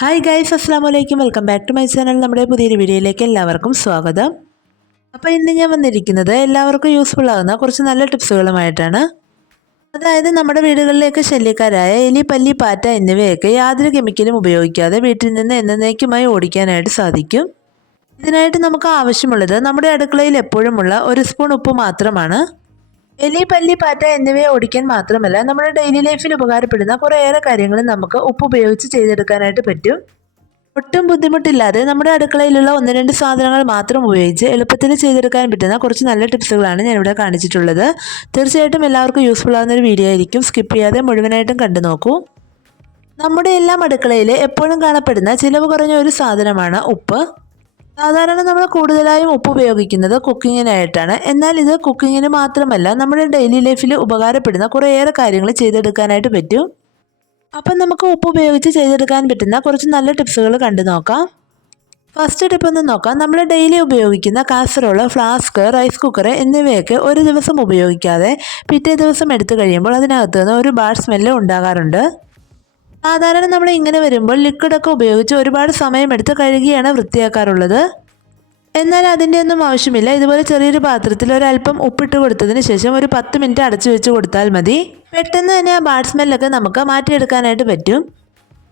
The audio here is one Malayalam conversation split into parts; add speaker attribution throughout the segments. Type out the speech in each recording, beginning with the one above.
Speaker 1: ഹായ് ഗൈസ് അസ്സാം വലൈക്കും welcome back to my channel നമ്മുടെ പുതിയൊരു വീഡിയോയിലേക്ക് എല്ലാവർക്കും സ്വാഗതം. അപ്പോൾ ഇന്ന് ഞാൻ വന്നിരിക്കുന്നത് എല്ലാവർക്കും യൂസ്ഫുൾ ആകുന്ന കുറച്ച് നല്ല ടിപ്സുകളുമായിട്ടാണ്. അതായത് നമ്മുടെ വീടുകളിലേക്ക് ശല്യക്കാരായ എലി പല്ലി പാറ്റ എന്നിവയൊക്കെ യാതൊരു കെമിക്കലും ഉപയോഗിക്കാതെ വീട്ടിൽ നിന്ന് എന്നേക്കുമായി ഓടിക്കാനായിട്ട് സാധിക്കും. ഇതിനായിട്ട് നമുക്ക് ആവശ്യമുള്ളത് നമ്മുടെ അടുക്കളയിൽ എപ്പോഴുമുള്ള ഒരു സ്പൂൺ ഉപ്പ് മാത്രമാണ്. എലി പല്ലി പാറ്റ എന്നിവയെ ഓടിക്കാൻ മാത്രമല്ല നമ്മുടെ ഡെയിലി ലൈഫിൽ ഉപകാരപ്പെടുന്ന കുറേയേറെ കാര്യങ്ങൾ നമുക്ക് ഉപ്പ് ഉപയോഗിച്ച് ചെയ്തെടുക്കാനായിട്ട് പറ്റും. ഒട്ടും ബുദ്ധിമുട്ടില്ലാതെ നമ്മുടെ അടുക്കളയിലുള്ള ഒന്ന് രണ്ട് സാധനങ്ങൾ മാത്രം ഉപയോഗിച്ച് എളുപ്പത്തിൽ ചെയ്തെടുക്കാൻ പറ്റുന്ന കുറച്ച് നല്ല ടിപ്സുകളാണ് ഞാനിവിടെ കാണിച്ചിട്ടുള്ളത്. തീർച്ചയായിട്ടും എല്ലാവർക്കും യൂസ്ഫുൾ ആകുന്ന ഒരു വീഡിയോ ആയിരിക്കും. സ്കിപ്പ് ചെയ്യാതെ മുഴുവനായിട്ടും കണ്ടു നോക്കൂ. നമ്മുടെ എല്ലാം അടുക്കളയിൽ എപ്പോഴും കാണപ്പെടുന്ന ചിലവ് കുറഞ്ഞ ഒരു സാധനമാണ് ഉപ്പ്. സാധാരണ നമ്മൾ കൂടുതലായും ഉപ്പ് ഉപയോഗിക്കുന്നത് കുക്കിങ്ങിനായിട്ടാണ്. എന്നാൽ ഇത് കുക്കിങ്ങിന് മാത്രമല്ല നമ്മുടെ ഡെയിലി ലൈഫിൽ ഉപകാരപ്പെടുന്ന കുറേയേറെ കാര്യങ്ങൾ ചെയ്തെടുക്കാനായിട്ട് പറ്റും. അപ്പം നമുക്ക് ഉപ്പ് ഉപയോഗിച്ച് ചെയ്തെടുക്കാൻ പറ്റുന്ന കുറച്ച് നല്ല ടിപ്സുകൾ കണ്ടു നോക്കാം. ഫസ്റ്റ് ടിപ്പ് ഒന്ന് നോക്കാം. നമ്മൾ ഡെയിലി ഉപയോഗിക്കുന്ന കാസറോൾ ഫ്ലാസ്ക് റൈസ് കുക്കർ എന്നിവയൊക്കെ ഒരു ദിവസം ഉപയോഗിക്കാതെ പിറ്റേ ദിവസം എടുത്തു കഴിയുമ്പോൾ അതിനകത്ത് നിന്ന് ഒരു ബാഡ് സ്മെല്ല് ഉണ്ടാകാറുണ്ട്. സാധാരണ നമ്മൾ ഇങ്ങനെ വരുമ്പോൾ ലിക്വിഡൊക്കെ ഉപയോഗിച്ച് ഒരുപാട് സമയമെടുത്ത് കഴുകിയാണ് വൃത്തിയാക്കാറുള്ളത്. എന്നാൽ അതിന്റെ ഒന്നും ആവശ്യമില്ല. ഇതുപോലെ ചെറിയൊരു പാത്രത്തിൽ ഒരല്പം ഉപ്പിട്ട് കൊടുത്തതിന് ശേഷം ഒരു പത്ത് മിനിറ്റ് അടച്ചു വെച്ച് കൊടുത്താൽ മതി. പെട്ടെന്ന് തന്നെ ആ ബാഡ് സ്മെല്ലൊക്കെ നമുക്ക് മാറ്റിയെടുക്കാനായിട്ട് പറ്റും.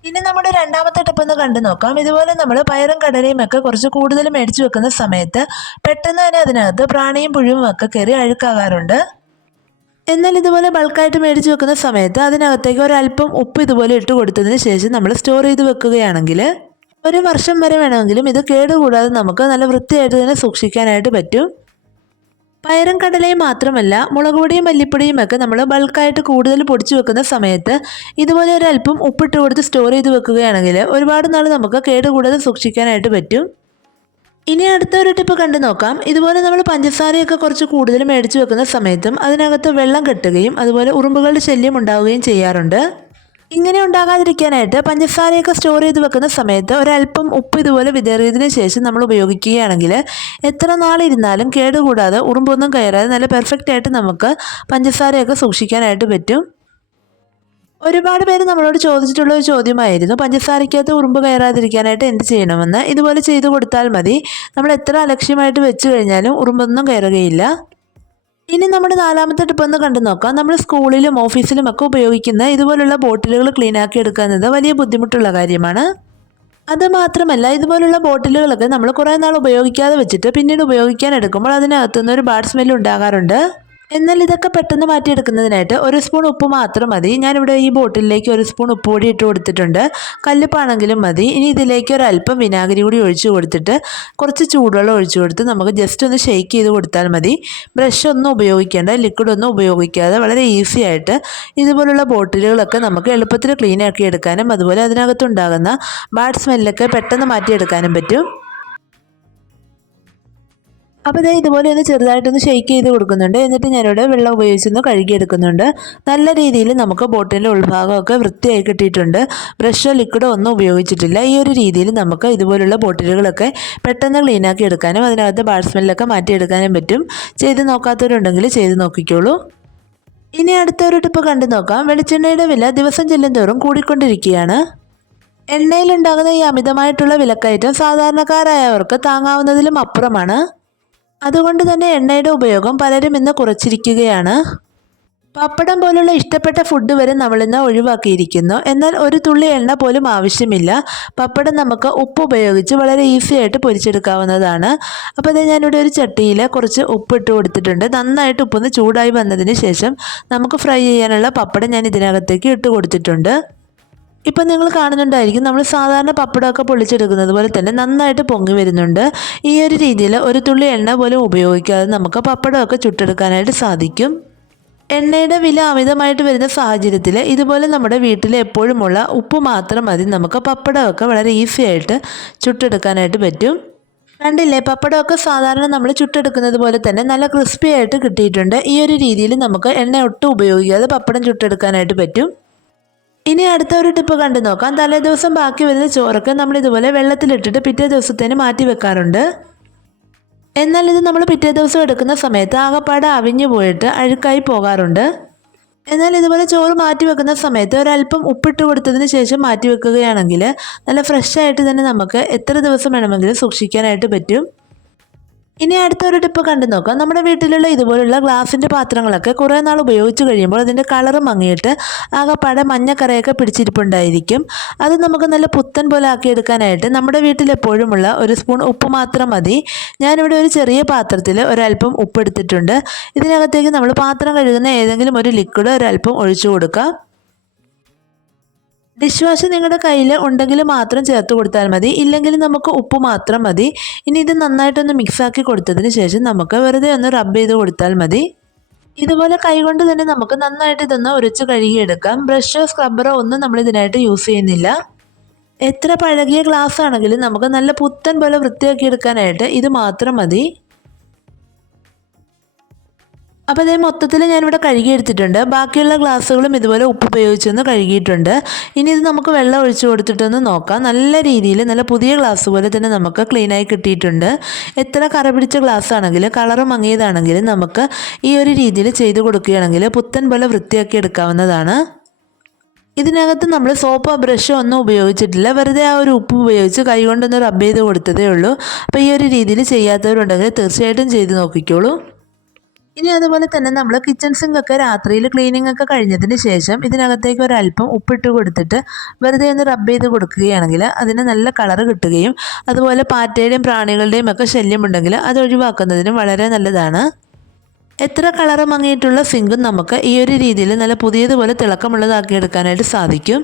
Speaker 1: ഇനി നമ്മുടെ രണ്ടാമത്തെ ടിപ്പ് ഒന്ന് കണ്ടു നോക്കാം. ഇതുപോലെ നമ്മൾ പയറും കടലയും ഒക്കെ കുറച്ച് കൂടുതൽ മേടിച്ചു വെക്കുന്ന സമയത്ത് പെട്ടെന്ന് തന്നെ അതിനകത്ത് പ്രാണിയും പുഴുവും ഒക്കെ കയറി അഴുക്കാകാറുണ്ട്. എന്നാൽ ഇതുപോലെ ബൾക്കായിട്ട് മേടിച്ച് വെക്കുന്ന സമയത്ത് അതിനകത്തേക്ക് ഒരല്പം ഉപ്പ് ഇതുപോലെ ഇട്ട് കൊടുത്തതിന് ശേഷം നമ്മൾ സ്റ്റോർ ചെയ്ത് വെക്കുകയാണെങ്കിൽ ഒരു വർഷം വരെ വേണമെങ്കിലും ഇത് കേടുകൂടാതെ നമുക്ക് നല്ല വൃത്തിയായിട്ട് തന്നെ സൂക്ഷിക്കാനായിട്ട് പറ്റും. പയറും കടലയും മാത്രമല്ല മുളകുപൊടിയും മല്ലിപ്പൊടിയും ഒക്കെ നമ്മൾ ബൾക്കായിട്ട് കൂടുതൽ പൊടിച്ചു വെക്കുന്ന സമയത്ത് ഇതുപോലെ ഒരല്പം ഉപ്പിട്ട് കൊടുത്ത് സ്റ്റോർ ചെയ്ത് വെക്കുകയാണെങ്കിൽ ഒരുപാട് നാൾ നമുക്ക് കേടുകൂടാതെ സൂക്ഷിക്കാനായിട്ട് പറ്റും. ഇനി അടുത്ത ഒരു ടിപ്പ് കണ്ടു നോക്കാം. ഇതുപോലെ നമ്മൾ പഞ്ചസാരയൊക്കെ കുറച്ച് കൂടുതൽ മേടിച്ചു വെക്കുന്ന സമയത്തും അതിനകത്ത് വെള്ളം കെട്ടുകയും അതുപോലെ ഉറുമ്പുകളുടെ ശല്യം ഉണ്ടാവുകയും ചെയ്യാറുണ്ട്. ഇങ്ങനെ ഉണ്ടാകാതിരിക്കാനായിട്ട് പഞ്ചസാരയൊക്കെ സ്റ്റോർ ചെയ്ത് വെക്കുന്ന സമയത്ത് ഒരല്പം ഉപ്പ് ഇതുപോലെ വിതറിയതിന് ശേഷം നമ്മൾ ഉപയോഗിക്കുകയാണെങ്കിൽ എത്ര നാളിരുന്നാലും കേടുകൂടാതെ ഉറുമ്പൊന്നും കയറാതെ നല്ല പെർഫെക്റ്റ് ആയിട്ട് നമുക്ക് പഞ്ചസാരയൊക്കെ സൂക്ഷിക്കാനായിട്ട് പറ്റും. ഒരുപാട് പേര് നമ്മളോട് ചോദിച്ചിട്ടുള്ള ഒരു ചോദ്യമായിരുന്നു. പഞ്ചസാരയ്ക്കകത്ത് ഉറുമ്പ് കയറാതിരിക്കാനായിട്ട് എന്ത് ചെയ്യണമെന്ന്? ഇതുപോലെ ചെയ്തു കൊടുത്താൽ മതി. നമ്മൾ എത്ര അലക്ഷ്യമായിട്ട് വെച്ച് കഴിഞ്ഞാലും ഉറുമ്പൊന്നും കയറുകയില്ല. ഇനി നമ്മുടെ നാലാമത്തെ ടിപ്പ് ഒന്ന് കണ്ടു നോക്കാം. നമ്മൾ സ്കൂളിലും ഓഫീസിലും ഒക്കെ ഉപയോഗിക്കുന്ന ഇതുപോലുള്ള ബോട്ടിലുകൾ ക്ലീൻ ആക്കി എടുക്കുന്നത് വലിയ ബുദ്ധിമുട്ടുള്ള കാര്യമാണ്. അത് മാത്രമല്ല ഇതുപോലുള്ള ബോട്ടിലുകളൊക്കെ നമ്മൾ കുറേ നാൾ ഉപയോഗിക്കാതെ വെച്ചിട്ട് പിന്നീട് ഉപയോഗിക്കാൻ എടുക്കുമ്പോൾ അതിനകത്തുനിന്ന് ഒരു ബാഡ് സ്മെല്ല് ഉണ്ടാകാറുണ്ട്. എന്നാൽ ഇതൊക്കെ പെട്ടെന്ന് മാറ്റിയെടുക്കുന്നതിനായിട്ട് ഒരു സ്പൂൺ ഉപ്പ് മാത്രം മതി. ഞാനിവിടെ ഈ ബോട്ടിലേക്ക് ഒരു സ്പൂൺ ഉപ്പ് കൂടി ഇട്ട് കൊടുത്തിട്ടുണ്ട്. കല്ലുപ്പാണെങ്കിലും മതി. ഇനി ഇതിലേക്ക് ഒരല്പം വിനാഗിരി കൂടി ഒഴിച്ച് കൊടുത്തിട്ട് കുറച്ച് ചൂടുവെള്ളം ഒഴിച്ചു കൊടുത്ത് നമുക്ക് ജസ്റ്റ് ഒന്ന് ഷെയ്ക്ക് ചെയ്ത് കൊടുത്താൽ മതി. ബ്രഷ് ഒന്നും ഉപയോഗിക്കേണ്ട ലിക്വിഡ് ഒന്നും ഉപയോഗിക്കാതെ വളരെ ഈസി ആയിട്ട് ഇതുപോലുള്ള ബോട്ടിലുകളൊക്കെ നമുക്ക് എളുപ്പത്തിൽ ക്ലീൻ ആക്കി എടുക്കാനും അതുപോലെ അതിനകത്തുണ്ടാകുന്ന ബാഡ് സ്മെല്ലൊക്കെ പെട്ടെന്ന് മാറ്റിയെടുക്കാനും പറ്റും. അപ്പോൾ ഇതേ ഇതുപോലെ ഒന്ന് ചെറുതായിട്ടൊന്ന് ഷെയ്ക്ക് ചെയ്ത് കൊടുക്കുന്നുണ്ട്. എന്നിട്ട് ഞാനിവിടെ വെള്ളം ഉപയോഗിച്ചൊന്ന് കഴുകിയെടുക്കുന്നുണ്ട്. നല്ല രീതിയിൽ നമുക്ക് ബോട്ടിന്റെ ഉൾഭാഗമൊക്കെ വൃത്തിയായി കിട്ടിയിട്ടുണ്ട്. ബ്രഷോ ലിക്വിഡോ ഒന്നും ഉപയോഗിച്ചിട്ടില്ല. ഈ ഒരു രീതിയിൽ നമുക്ക് ഇതുപോലുള്ള ബോട്ടിലുകളൊക്കെ പെട്ടെന്ന് ക്ലീനാക്കി എടുക്കാനും അതിനകത്ത് ബാഡ് സ്മെല്ലൊക്കെ മാറ്റിയെടുക്കാനും പറ്റും. ചെയ്ത് നോക്കാത്തവരുണ്ടെങ്കിൽ ചെയ്ത് നോക്കിക്കോളൂ. ഇനി അടുത്തൊരു ടിപ്പ് കണ്ടു നോക്കാം. വെളിച്ചെണ്ണയുടെ വില ദിവസം ചെല്ലുന്തോറും കൂടിക്കൊണ്ടിരിക്കുകയാണ്. എണ്ണയിലുണ്ടാകുന്ന ഈ അമിതമായിട്ടുള്ള വിലക്കയറ്റം സാധാരണക്കാരായവർക്ക് താങ്ങാവുന്നതിലും അപ്പുറമാണ്. അതുകൊണ്ട് തന്നെ എണ്ണയുടെ ഉപയോഗം പലരും ഇന്ന് കുറച്ചിരിക്കുകയാണ്. പപ്പടം പോലുള്ള ഇഷ്ടപ്പെട്ട ഫുഡ് വരെ നമ്മളിന്ന് ഒഴിവാക്കിയിരിക്കുന്നു. എന്നാൽ ഒരു തുള്ളി എണ്ണ പോലും ആവശ്യമില്ല. പപ്പടം നമുക്ക് ഉപ്പ് ഉപയോഗിച്ച് വളരെ ഈസി ആയിട്ട് പൊരിച്ചെടുക്കാവുന്നതാണ്. അപ്പോൾ അത് ഞാനിവിടെ ഒരു ചട്ടിയിൽ കുറച്ച് ഉപ്പ് ഇട്ട് കൊടുത്തിട്ടുണ്ട്. നന്നായിട്ട് ഉപ്പൊന്ന് ചൂടായി വന്നതിന് ശേഷം നമുക്ക് ഫ്രൈ ചെയ്യാനുള്ള പപ്പടം ഞാൻ ഇതിനകത്തേക്ക് ഇട്ട് കൊടുത്തിട്ടുണ്ട്. ഇപ്പം നിങ്ങൾ കാണുന്നുണ്ടായിരിക്കും നമ്മൾ സാധാരണ പപ്പടമൊക്കെ പൊള്ളിച്ചെടുക്കുന്നത് പോലെ തന്നെ നന്നായിട്ട് പൊങ്ങി വരുന്നുണ്ട്. ഈ ഒരു രീതിയിൽ ഒരു തുള്ളി എണ്ണ പോലും ഉപയോഗിക്കാതെ നമുക്ക് പപ്പടമൊക്കെ ചുട്ടെടുക്കാനായിട്ട് സാധിക്കും. എണ്ണയുടെ വില അമിതമായിട്ട് വരുന്ന സാഹചര്യത്തിൽ ഇതുപോലെ നമ്മുടെ വീട്ടിൽ എപ്പോഴുമുള്ള ഉപ്പ് മാത്രം മതി. നമുക്ക് പപ്പടമൊക്കെ വളരെ ഈസി ആയിട്ട് ചുട്ടെടുക്കാനായിട്ട് പറ്റും. കണ്ടില്ലേ? പപ്പടമൊക്കെ സാധാരണ നമ്മൾ ചുട്ടെടുക്കുന്നത് പോലെ തന്നെ നല്ല ക്രിസ്പി ആയിട്ട് കിട്ടിയിട്ടുണ്ട്. ഈ ഒരു രീതിയിൽ നമുക്ക് എണ്ണ ഒട്ടും ഉപയോഗിക്കാതെ പപ്പടം ചുട്ടെടുക്കാനായിട്ട് പറ്റും. ഇനി അടുത്ത ഒരു ടിപ്പ് കണ്ടു നോക്കാം. തലേ ദിവസം ബാക്കി വരുന്ന ചോറൊക്കെ നമ്മൾ ഇതുപോലെ വെള്ളത്തിലിട്ടിട്ട് പിറ്റേ ദിവസത്തേന് മാറ്റി വെക്കാറുണ്ട്. എന്നാൽ ഇത് നമ്മൾ പിറ്റേ ദിവസം എടുക്കുന്ന സമയത്ത് ആകപ്പാടെ അവിഞ്ഞു പോയിട്ട് അഴുക്കായി പോകാറുണ്ട്. എന്നാൽ ഇതുപോലെ ചോറ് മാറ്റി വെക്കുന്ന സമയത്ത് ഒരല്പം ഉപ്പിട്ട് കൊടുത്തതിന് ശേഷം മാറ്റി വെക്കുകയാണെങ്കിൽ നല്ല ഫ്രഷ് ആയിട്ട് തന്നെ നമുക്ക് എത്ര ദിവസം വേണമെങ്കിലും സൂക്ഷിക്കാനായിട്ട് പറ്റും. ഇനി അടുത്തൊരു ടിപ്പ് കണ്ടു നോക്കാം. നമ്മുടെ വീട്ടിലുള്ള ഇതുപോലുള്ള ഗ്ലാസിന്റെ പാത്രങ്ങളൊക്കെ കുറേ നാൾ ഉപയോഗിച്ച് കഴിയുമ്പോൾ അതിന്റെ കളറ് മങ്ങിയിട്ട് ആകെപ്പാടെ മഞ്ഞക്കറയൊക്കെ പിടിച്ചിരിപ്പുണ്ടായിരിക്കും. അത് നമുക്ക് നല്ല പുത്തൻ പോലെ ആക്കിയെടുക്കാനായിട്ട് നമ്മുടെ വീട്ടിൽ എപ്പോഴുമുള്ള ഒരു സ്പൂൺ ഉപ്പ് മാത്രം മതി. ഞാനിവിടെ ഒരു ചെറിയ പാത്രത്തിൽ ഒരല്പം ഉപ്പ് എടുത്തിട്ടുണ്ട്. ഇതിനകത്തേക്ക് നമ്മൾ പാത്രം കഴുകുന്ന ഏതെങ്കിലും ഒരു ലിക്വിഡ് ഒരല്പം ഒഴിച്ചു കൊടുക്കാം. ഡിഷ് വാഷ് നിങ്ങളുടെ കയ്യിൽ ഉണ്ടെങ്കിൽ മാത്രം ചേർത്ത് കൊടുത്താൽ മതി. ഇല്ലെങ്കിൽ നമുക്ക് ഉപ്പ് മാത്രം മതി. ഇനി ഇത് നന്നായിട്ടൊന്ന് മിക്സാക്കി കൊടുത്തതിന് ശേഷം നമുക്ക് വെറുതെ ഒന്ന് റബ്ബ് ചെയ്ത് കൊടുത്താൽ മതി. ഇതുപോലെ കൈകൊണ്ട് തന്നെ നമുക്ക് നന്നായിട്ട് ഇതൊന്ന് ഉരച്ച് കഴുകിയെടുക്കാം. ബ്രഷോ സ്ക്രബ്ബറോ ഒന്നും നമ്മൾ ഇതിനായിട്ട് യൂസ് ചെയ്യുന്നില്ല. എത്ര പഴകിയ ഗ്ലാസ് ആണെങ്കിലും നമുക്ക് നല്ല പുത്തൻ പോലെ വൃത്തിയാക്കി എടുക്കാനായിട്ട് ഇത് മാത്രം മതി. അപ്പോൾ അതേ മൊത്തത്തിൽ ഞാനിവിടെ കഴുകിയെടുത്തിട്ടുണ്ട് ബാക്കിയുള്ള ഗ്ലാസ്സുകളും ഇതുപോലെ ഉപ്പ് ഉപയോഗിച്ചൊന്ന് കഴുകിയിട്ടുണ്ട്. ഇനി ഇത് നമുക്ക് വെള്ളം ഒഴിച്ചു കൊടുത്തിട്ടൊന്ന് നോക്കാം. നല്ല രീതിയിൽ നല്ല പുതിയ ഗ്ലാസ് പോലെ തന്നെ നമുക്ക് ക്ലീനായി കിട്ടിയിട്ടുണ്ട്. എത്ര കറ പിടിച്ച ഗ്ലാസ് ആണെങ്കിലും കളറ് മങ്ങിയതാണെങ്കിലും നമുക്ക് ഈ ഒരു രീതിയിൽ ചെയ്ത് കൊടുക്കുകയാണെങ്കിൽ പുത്തൻ പോലെ വൃത്തിയാക്കി എടുക്കാവുന്നതാണ്. ഇതിനകത്ത് നമ്മൾ സോപ്പോ ബ്രഷോ ഒന്നും ഉപയോഗിച്ചിട്ടില്ല. വെറുതെ ആ ഒരു ഉപ്പ് ഉപയോഗിച്ച് കൈകൊണ്ടൊന്ന് റബ്ബ് ചെയ്ത് കൊടുത്തതേ ഉള്ളൂ. അപ്പോൾ ഈ ഒരു രീതിയിൽ ചെയ്യാത്തവരുണ്ടെങ്കിൽ തീർച്ചയായിട്ടും ചെയ്ത് നോക്കിക്കോളൂ. ഇനി അതുപോലെ തന്നെ നമ്മൾ കിച്ചൺ സിങ്ക് ഒക്കെ രാത്രിയിൽ ക്ലീനിങ് ഒക്കെ കഴിഞ്ഞതിന് ശേഷം ഇതിനകത്തേക്ക് ഒരല്പം ഉപ്പിട്ട് കൊടുത്തിട്ട് വെറുതെ ഒന്ന് റബ്ബ് ചെയ്ത് കൊടുക്കുകയാണെങ്കിൽ അതിന് നല്ല കളർ കിട്ടുകയും അതുപോലെ പാറ്റയുടെയും പ്രാണികളുടെയും ഒക്കെ ശല്യമുണ്ടെങ്കിൽ അത് ഒഴിവാക്കുന്നതിനും വളരെ നല്ലതാണ്. എത്ര കളർ മങ്ങിയിട്ടുള്ള സിങ്കും നമുക്ക് ഈ ഒരു രീതിയിൽ നല്ല പുതിയതുപോലെ തിളക്കമുള്ളതാക്കി എടുക്കാനായിട്ട് സാധിക്കും?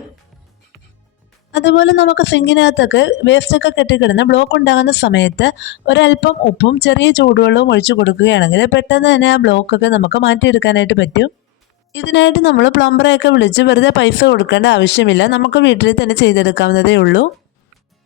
Speaker 1: അതുപോലെ നമുക്ക് സിങ്കിനകത്തൊക്കെ വേസ്റ്റൊക്കെ കെട്ടിക്കിടന്ന് ബ്ലോക്ക് ഉണ്ടാകുന്ന സമയത്ത് ഒരല്പം ഉപ്പും ചെറിയ ചൂടുവെള്ളവും ഒഴിച്ചു കൊടുക്കുകയാണെങ്കിൽ പെട്ടെന്ന് തന്നെ ആ ബ്ലോക്കൊക്കെ നമുക്ക് മാറ്റിയെടുക്കാനായിട്ട് പറ്റും. ഇതിനായിട്ട് നമ്മൾ പ്ലംബറെയൊക്കെ വിളിച്ച് വെറുതെ പൈസ കൊടുക്കേണ്ട ആവശ്യമില്ല. നമുക്ക് വീട്ടിൽ തന്നെ ചെയ്തെടുക്കാവുന്നതേ ഉള്ളൂ.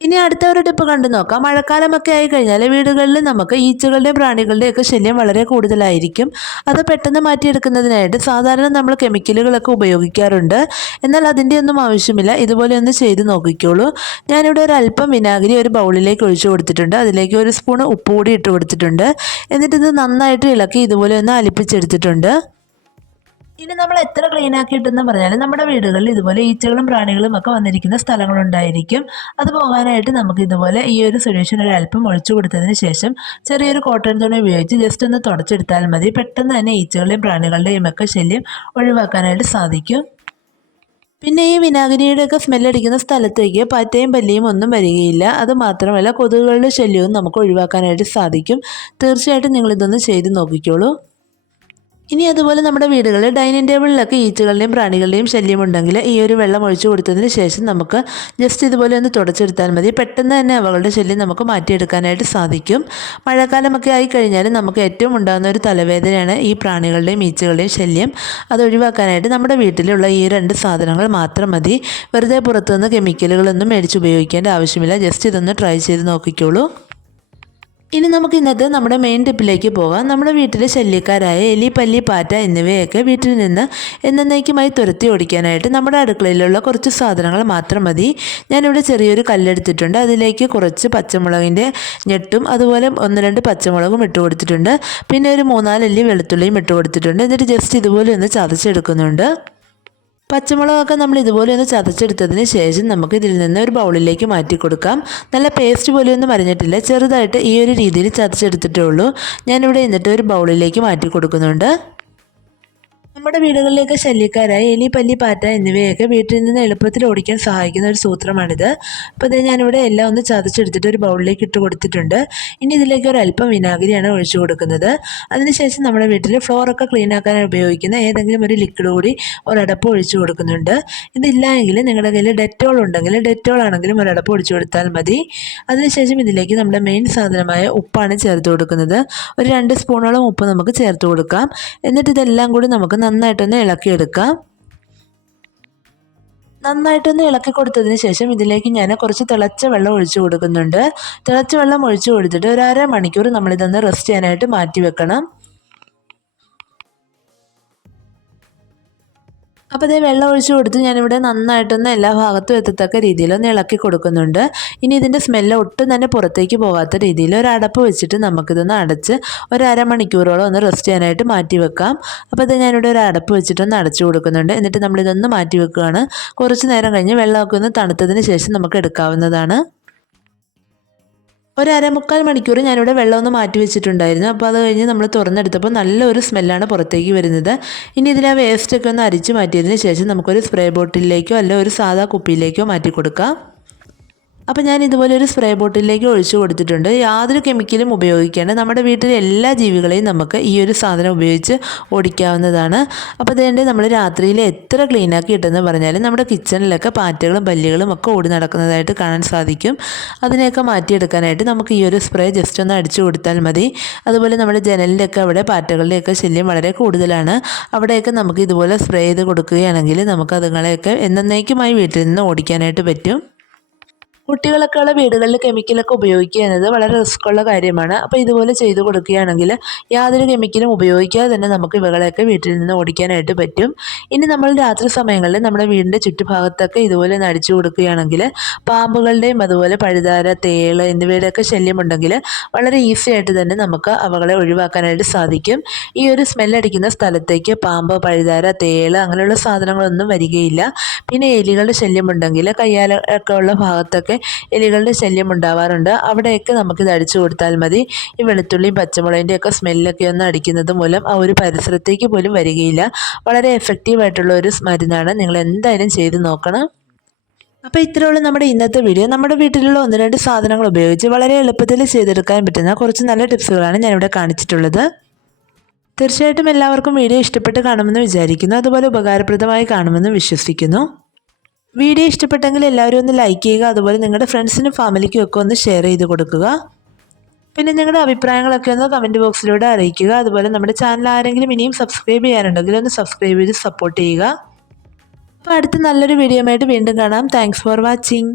Speaker 1: ഇനി അടുത്ത ഒരു ടിപ്പ് കണ്ടു നോക്കാം. മഴക്കാലമൊക്കെ ആയി കഴിഞ്ഞാൽ വീടുകളിൽ നമുക്ക് ഈച്ചകളുടെയും പ്രാണികളുടെയും ഒക്കെ ശല്യം വളരെ കൂടുതലായിരിക്കും. അത് പെട്ടെന്ന് മാറ്റിയെടുക്കുന്നതിനായിട്ട് സാധാരണ നമ്മൾ കെമിക്കലുകളൊക്കെ ഉപയോഗിക്കാറുണ്ട്. എന്നാൽ അതിന്റെ ഒന്നും ആവശ്യമില്ല. ഇതുപോലെ ഒന്ന് ചെയ്ത് നോക്കിക്കോളൂ. ഞാനിവിടെ ഒരു അല്പം വിനാഗിരി ഒരു ബൗളിലേക്ക് ഒഴിച്ചു കൊടുത്തിട്ടുണ്ട്. അതിലേക്ക് ഒരു സ്പൂൺ ഉപ്പ് കൂടി ഇട്ട് കൊടുത്തിട്ടുണ്ട്. എന്നിട്ടിത് നന്നായിട്ട് ഇളക്കി ഇതുപോലെ ഒന്ന് അലിപ്പിച്ചെടുത്തിട്ടുണ്ട്. ഇനി നമ്മൾ എത്ര ക്ലീൻ ആക്കിയിട്ടെന്ന് പറഞ്ഞാൽ നമ്മുടെ വീടുകളിൽ ഇതുപോലെ ഈച്ചകളും പ്രാണികളും ഒക്കെ വന്നിരിക്കുന്ന സ്ഥലങ്ങളുണ്ടായിരിക്കും. അത് പോകാനായിട്ട് നമുക്ക് ഇതുപോലെ ഈ ഒരു സൊല്യൂഷൻ ഒരു അല്പം ഒഴിച്ചു കൊടുത്തതിന് ശേഷം ചെറിയൊരു കോട്ടൺ തുണി ഉപയോഗിച്ച് ജസ്റ്റ് ഒന്ന് തുടച്ചെടുത്താൽ മതി. പെട്ടെന്ന് തന്നെ ഈച്ചകളുടെയും പ്രാണികളുടെയും ഒക്കെ ശല്യം ഒഴിവാക്കാനായിട്ട് സാധിക്കും. പിന്നെ ഈ വിനാഗിരിയുടെ വിനാഗിരിയുടെയൊക്കെ സ്മെല്ലടിക്കുന്ന സ്ഥലത്തേക്ക് പറ്റയും പല്ലിയും ഒന്നും വരികയില്ല. അത് മാത്രമല്ല കൊതുകുകളുടെ ശല്യവും നമുക്ക് ഒഴിവാക്കാനായിട്ട് സാധിക്കും. തീർച്ചയായിട്ടും നിങ്ങളിതൊന്ന് ചെയ്ത് നോക്കിക്കോളൂ. ഇനി അതുപോലെ നമ്മുടെ വീടുകളിൽ ഡൈനിങ് ടേബിളിലൊക്കെ ഈച്ചകളുടെയും പ്രാണികളുടെയും ശല്യമുണ്ടെങ്കിൽ ഈ ഒരു വെള്ളം ഒഴിച്ചു കൊടുത്തതിന് ശേഷം നമുക്ക് ജസ്റ്റ് ഇതുപോലെ ഒന്ന് തുടച്ചെടുത്താൽ മതി. പെട്ടെന്ന് തന്നെ അവകളുടെ ശല്യം നമുക്ക് മാറ്റിയെടുക്കാനായിട്ട് സാധിക്കും. മഴക്കാലമൊക്കെ ആയി കഴിഞ്ഞാൽ നമുക്ക് ഏറ്റവും ഉണ്ടാകുന്ന ഒരു തലവേദനയാണ് ഈ പ്രാണികളുടെയും ഈച്ചകളുടെയും ശല്യം. അത് ഒഴിവാക്കാനായിട്ട് നമ്മുടെ വീട്ടിലുള്ള ഈ രണ്ട് സാധനങ്ങൾ മാത്രം മതി. വെറുതെ പുറത്തുനിന്ന് കെമിക്കലുകളൊന്നും മേടിച്ച് ഉപയോഗിക്കേണ്ട ആവശ്യമില്ല. ജസ്റ്റ് ഇതൊന്ന് ട്രൈ ചെയ്ത് നോക്കിക്കോളൂ. ഇനി നമുക്ക് ഇന്നത്തെ നമ്മുടെ മെയിൻ ടിപ്പിലേക്ക് പോകാം. നമ്മുടെ വീട്ടിലെ ശല്യക്കാരായ എലി പല്ലി പാറ്റ എന്നിവയൊക്കെ വീട്ടിൽ നിന്ന് എന്നേക്കുമായി തുരത്തി ഓടിക്കാനായിട്ട് നമ്മുടെ അടുക്കളയിലുള്ള കുറച്ച് സാധനങ്ങൾ മാത്രം മതി. ഞാനിവിടെ ചെറിയൊരു കല്ലെടുത്തിട്ടുണ്ട്. അതിലേക്ക് കുറച്ച് പച്ചമുളകിന്റെ ഞെട്ടും അതുപോലെ ഒന്ന് രണ്ട് പച്ചമുളകും ഇട്ട് കൊടുത്തിട്ടുണ്ട്. പിന്നെ ഒരു മൂന്നാലല്ലി വെളുത്തുള്ളിയും ഇട്ട് കൊടുത്തിട്ടുണ്ട്. എന്നിട്ട് ജസ്റ്റ് ഇതുപോലെ ഒന്ന് ചതച്ചെടുക്കുന്നുണ്ട്. പച്ചമുളകൊക്കെ നമ്മൾ ഇതുപോലെ ഒന്ന് ചതച്ചെടുത്തതിന് ശേഷം നമുക്ക് ഇതിൽ നിന്ന് ഒരു ബൗളിലേക്ക് മാറ്റി കൊടുക്കാം. നല്ല പേസ്റ്റ് പോലെയൊന്നും അരിഞ്ഞിട്ടില്ല. ചെറുതായിട്ട് ഈ ഒരു രീതിയിൽ ചതച്ചെടുത്തിട്ടേ ഉള്ളൂ. ഞാനിവിടെ എന്നിട്ട് ഒരു ബൗളിലേക്ക് മാറ്റി കൊടുക്കുന്നുണ്ട്. നമ്മുടെ വീടുകളിലേക്ക് ശല്യക്കാരായ എലി പല്ലി പാറ്റ എന്നിവയൊക്കെ വീട്ടിൽ നിന്ന് എളുപ്പത്തിൽ ഓടിക്കാൻ സഹായിക്കുന്ന ഒരു സൂത്രമാണിത്. അപ്പോൾ ഇത് ഞാനിവിടെ എല്ലാം ഒന്ന് ചതച്ചെടുത്തിട്ട് ഒരു ബൗളിലേക്ക് ഇട്ട് കൊടുത്തിട്ടുണ്ട്. ഇനി ഇതിലേക്ക് ഒരു അല്പം വിനാഗിരിയാണ് ഒഴിച്ചു കൊടുക്കുന്നത്. അതിനുശേഷം നമ്മുടെ വീട്ടിൽ ഫ്ലോറൊക്കെ ക്ലീൻ ആക്കാൻ ഉപയോഗിക്കുന്ന ഏതെങ്കിലും ഒരു ലിക്വിഡ് കൂടി ഒരടപ്പ് ഒഴിച്ചു കൊടുക്കുന്നുണ്ട്. ഇതില്ല എങ്കിൽ നിങ്ങളുടെ കയ്യിൽ ഡെറ്റോൾ ഉണ്ടെങ്കിൽ ഡെറ്റോൾ ആണെങ്കിലും ഒരടപ്പ് ഒഴിച്ചു കൊടുത്താൽ മതി. അതിനുശേഷം ഇതിലേക്ക് നമ്മുടെ മെയിൻ സാധനമായ ഉപ്പാണ് ചേർത്ത് കൊടുക്കുന്നത്. ഒരു രണ്ട് സ്പൂണോളം ഉപ്പ് നമുക്ക് ചേർത്ത് കൊടുക്കാം. എന്നിട്ട് ഇതെല്ലാം കൂടി നമുക്ക് നന്നായിട്ടൊന്ന് ഇളക്കിയെടുക്കാം നന്നായിട്ടൊന്ന് ഇളക്കി കൊടുത്തതിന് ശേഷം ഇതിലേക്ക് ഞാൻ കുറച്ച് തിളച്ച വെള്ളം ഒഴിച്ചു കൊടുക്കുന്നുണ്ട്. തിളച്ച വെള്ളം ഒഴിച്ചു കൊടുത്തിട്ട് ഒരു അര മണിക്കൂർ നമ്മളിതൊന്ന് റെസ്റ്റ് ചെയ്യാനായിട്ട് മാറ്റി വെക്കണം. അപ്പോൾ ഇതേ വെള്ളം ഒഴിച്ച് കൊടുത്ത് ഞാനിവിടെ നന്നായിട്ടൊന്ന് എല്ലാ ഭാഗത്തും എത്തത്തക്ക രീതിയിൽ ഒന്ന് ഇളക്കി കൊടുക്കുന്നുണ്ട്. ഇനി ഇതിന്റെ സ്മെല്ല് ഒട്ടും തന്നെ പുറത്തേക്ക് പോകാത്ത രീതിയിൽ ഒരു അടപ്പ് വെച്ചിട്ട് നമുക്കിതൊന്ന് അടച്ച് ഒരു അരമണിക്കൂറോളം ഒന്ന് റെസ്റ്റ് ചെയ്യാനായിട്ട് മാറ്റി വെക്കാം. അപ്പോൾ ഇത് ഞാനിവിടെ ഒരു അടപ്പ് വെച്ചിട്ടൊന്ന് അടച്ചു കൊടുക്കുന്നുണ്ട്. എന്നിട്ട് നമ്മളിതൊന്ന് മാറ്റി വെക്കുകയാണ്. കുറച്ച് നേരം കഴിഞ്ഞ് വെള്ളമൊക്കെ ഒന്ന് തണുത്തതിന് ശേഷം നമുക്ക് എടുക്കാവുന്നതാണ്. ഒരു അരമുക്കാൽ മണിക്കൂർ ഞാനിവിടെ വെള്ളമൊന്ന് മാറ്റി വെച്ചിട്ടുണ്ടായിരുന്നു. അപ്പോൾ അത് കഴിഞ്ഞ് നമ്മൾ തുറന്നെടുത്തപ്പോൾ നല്ലൊരു സ്മെല്ലാണ് പുറത്തേക്ക് വരുന്നത്. ഇനി ഇതിലെ വേസ്റ്റൊക്കെ ഒന്ന് അരിച്ച് മാറ്റിയതിന് ശേഷം നമുക്കൊരു സ്പ്രേ ബോട്ടിലേക്കോ അല്ലെങ്കിൽ ഒരു സാധാ കുപ്പിയിലേക്കോ മാറ്റി കൊടുക്കാം. അപ്പോൾ ഞാൻ ഇതുപോലെ ഒരു സ്പ്രേ ബോട്ടിലേക്ക് ഒഴിച്ചു കൊടുത്തിട്ടുണ്ട്. യാതൊരു കെമിക്കലും ഉപയോഗിക്കാണ്ട്. നമ്മുടെ വീട്ടിലെ എല്ലാ ജീവികളെയും നമുക്ക് ഈ ഒരു സാധനം ഉപയോഗിച്ച് ഓടിക്കാവുന്നതാണ്. അപ്പോൾ അതുകൊണ്ട് നമ്മൾ രാത്രിയിൽ എത്ര ക്ലീനാക്കി ഇട്ടെന്ന് പറഞ്ഞാലും നമ്മുടെ കിച്ചണിലൊക്കെ പാറ്റകളും പല്ലികളും ഒക്കെ ഓടി നടക്കുന്നതായിട്ട് കാണാൻ സാധിക്കും. അതിനെയൊക്കെ മാറ്റിയെടുക്കാനായിട്ട് നമുക്ക് ഈ ഒരു സ്പ്രേ ജസ്റ്റ് ഒന്ന് അടിച്ചു കൊടുത്താൽ മതി. അതുപോലെ നമ്മുടെ ജനലിന്റെയൊക്കെ അവിടെ പാറ്റകളുടെയൊക്കെ ശല്യം വളരെ കൂടുതലാണ്. അവിടെയൊക്കെ നമുക്ക് ഇതുപോലെ സ്പ്രേ ചെയ്ത് കൊടുക്കുകയാണെങ്കിൽ നമുക്ക് അതുങ്ങളെയൊക്കെ എന്നേക്കുമായി വീട്ടിൽ നിന്ന് ഓടിക്കാനായിട്ട് പറ്റും. കുട്ടികളൊക്കെ ഉള്ള വീടുകളിൽ കെമിക്കലൊക്കെ ഉപയോഗിക്കുക എന്നത് വളരെ റിസ്ക്കുള്ള കാര്യമാണ്. അപ്പോൾ ഇതുപോലെ ചെയ്തു കൊടുക്കുകയാണെങ്കിൽ യാതൊരു കെമിക്കലും ഉപയോഗിക്കാതെ തന്നെ നമുക്ക് ഇവകളെയൊക്കെ വീട്ടിൽ നിന്ന് ഓടിക്കാനായിട്ട് പറ്റും. ഇനി നമ്മൾ രാത്രി സമയങ്ങളിൽ നമ്മുടെ വീടിന്റെ ചുറ്റുഭാഗത്തൊക്കെ ഇതുപോലെ നടിച്ചു കൊടുക്കുകയാണെങ്കിൽ പാമ്പുകളുടെയും അതുപോലെ പഴുതാര തേൾ എന്നിവയുടെയൊക്കെ ശല്യമുണ്ടെങ്കിൽ വളരെ ഈസി ആയിട്ട് തന്നെ നമുക്ക് അവകളെ ഒഴിവാക്കാനായിട്ട് സാധിക്കും. ഈ ഒരു സ്മെല്ലടിക്കുന്ന സ്ഥലത്തേക്ക് പാമ്പ് പഴുതാര തേൾ അങ്ങനെയുള്ള സാധനങ്ങളൊന്നും വരികയില്ല. പിന്നെ എലികളുടെ ശല്യമുണ്ടെങ്കിൽ കയ്യാലൊക്കെ ഉള്ള ഭാഗത്തൊക്കെ എലികളുടെ ശല്യം ഉണ്ടാവാറുണ്ട് അവിടെയൊക്കെ നമുക്ക് ഇത് അടിച്ചു കൊടുത്താൽ മതി. ഈ വെളുത്തുള്ളിയും പച്ചമുളകിന്റെ ഒക്കെ സ്മെല്ലൊക്കെ ഒന്ന് അടിക്കുന്നത് മൂലം ആ ഒരു പരിസരത്തേക്ക് പോലും വരികയില്ല. വളരെ എഫക്റ്റീവായിട്ടുള്ള ഒരു മരുന്നാണ്. നിങ്ങൾ എന്തായാലും ചെയ്ത് നോക്കണം. അപ്പോൾ ഇത്രയുള്ള നമ്മുടെ ഇന്നത്തെ വീഡിയോ. നമ്മുടെ വീട്ടിലുള്ള ഒന്ന് രണ്ട് സാധനങ്ങൾ ഉപയോഗിച്ച് വളരെ എളുപ്പത്തിൽ ചെയ്തെടുക്കാൻ പറ്റുന്ന കുറച്ച് നല്ല ടിപ്സുകളാണ് ഞാനിവിടെ കാണിച്ചിട്ടുള്ളത്. തീർച്ചയായിട്ടും എല്ലാവർക്കും വീഡിയോ ഇഷ്ടപ്പെട്ട് കാണുമെന്ന് വിചാരിക്കുന്നു. അതുപോലെ ഉപകാരപ്രദമായി കാണുമെന്ന് വിശ്വസിക്കുന്നു. വീഡിയോ ഇഷ്ടപ്പെട്ടെങ്കിൽ എല്ലാവരും ഒന്ന് ലൈക്ക് ചെയ്യുക അതുപോലെ നിങ്ങളുടെ ഫ്രണ്ട്സിനും ഫാമിലിക്കും ഒക്കെ ഒന്ന് ഷെയർ ചെയ്ത് കൊടുക്കുക. പിന്നെ നിങ്ങളുടെ അഭിപ്രായങ്ങളൊക്കെ ഒന്ന് കമന്റ് ബോക്സിലൂടെ അറിയിക്കുക. അതുപോലെ നമ്മുടെ ചാനൽ ആരെങ്കിലും ഇനിയും സബ്സ്ക്രൈബ് ചെയ്യാനുണ്ടെങ്കിൽ ഒന്ന് സബ്സ്ക്രൈബ് ചെയ്ത് സപ്പോർട്ട് ചെയ്യുക. അപ്പോൾ അടുത്ത നല്ലൊരു വീഡിയോ ആയിട്ട് വീണ്ടും കാണാം. Thanks for watching